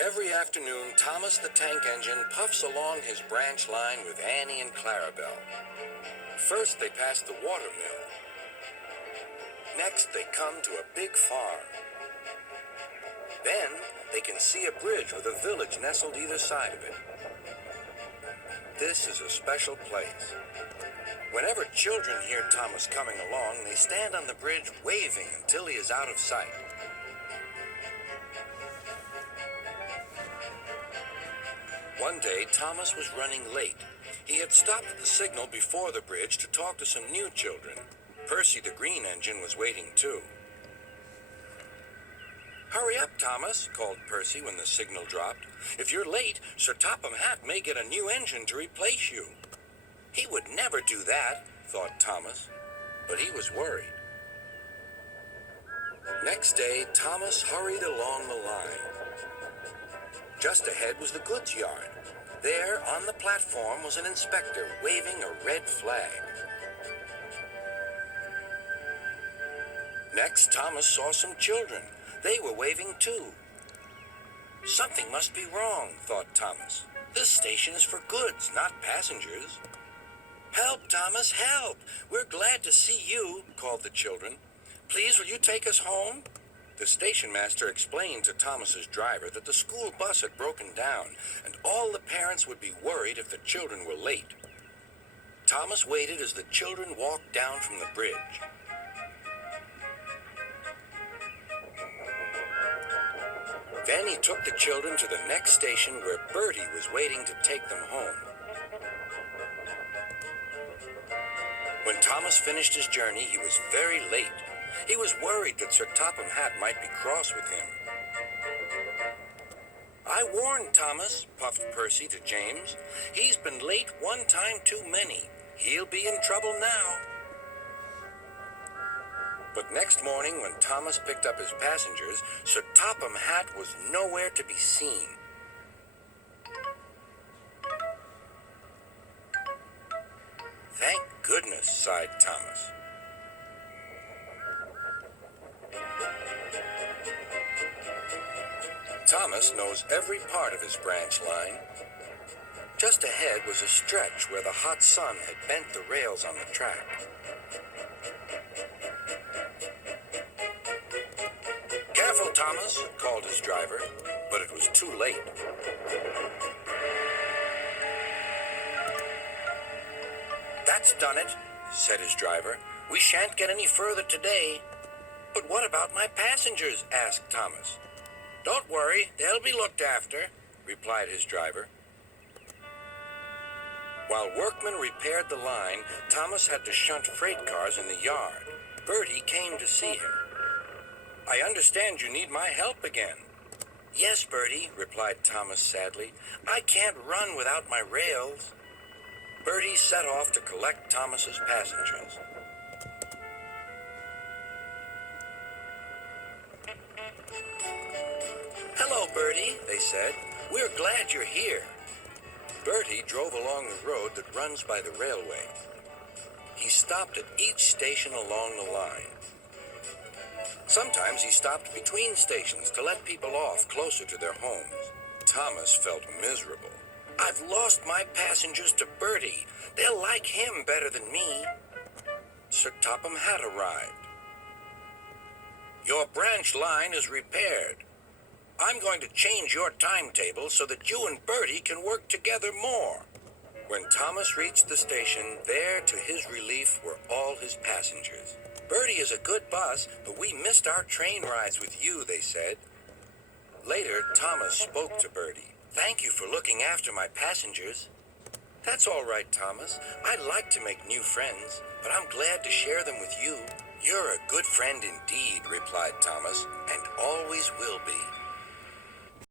Every afternoon, Thomas the Tank Engine puffs along his branch line with Annie and Clarabel. First, they pass the water mill. Next, they come to a big farm. Then, they can see a bridge with a village nestled either side of it. This is a special place. Whenever children hear Thomas coming along, they stand on the bridge waving until he is out of sight. One day, Thomas was running late. He had stopped at the signal before the bridge to talk to some new children. Percy the Green Engine was waiting too. "Hurry up, Thomas," called Percy when the signal dropped. "If you're late, Sir Topham Hatt may get a new engine to replace you." He would never do that, thought Thomas, but he was worried. Next day, Thomas hurried along the line. Just ahead was the goods yard. There, on the platform, was an inspector waving a red flag. Next, Thomas saw some children. They were waving too. Something must be wrong, thought Thomas. This station is for goods, not passengers. "Help, Thomas, help! We're glad to see you," called the children. "Please, will you take us home?" The stationmaster explained to Thomas's driver that the school bus had broken down, and all the parents would be worried if the children were late. Thomas waited as the children walked down from the bridge. Then he took the children to the next station where Bertie was waiting to take them home. When Thomas finished his journey, he was very late. He was worried that Sir Topham Hatt might be cross with him. "I warned Thomas," puffed Percy to James. "He's been late one time too many. He'll be in trouble now." But next morning, when Thomas picked up his passengers, Sir Topham Hatt was nowhere to be seen. "Thank goodness," sighed Thomas. Thomas knows every part of his branch line. Just ahead was a stretch where the hot sun had bent the rails on the track. "Careful, Thomas," called his driver, but it was too late. "That's done it," said his driver. "We shan't get any further today." "But what about my passengers?" asked Thomas. "Don't worry, they'll be looked after," replied his driver. While workmen repaired the line, Thomas had to shunt freight cars in the yard. Bertie came to see him. "I understand you need my help again." "Yes, Bertie," replied Thomas sadly. "I can't run without my rails." Bertie set off to collect Thomas's passengers. "Hello, Bertie," they said. "We're glad you're here." Bertie drove along the road that runs by the railway. He stopped at each station along the line. Sometimes he stopped between stations to let people off closer to their homes. Thomas felt miserable. "I've lost my passengers to Bertie. They'll like him better than me." Sir Topham Hatt arrived. "Your branch line is repaired. I'm going to change your timetable so that you and Bertie can work together more." When Thomas reached the station, there, to his relief, were all his passengers. "Bertie is a good bus, but we missed our train rides with you," they said. Later, Thomas spoke to Bertie. "Thank you for looking after my passengers." "That's all right, Thomas. I'd like to make new friends, but I'm glad to share them with you." "You're a good friend indeed," replied Thomas, "and always will be."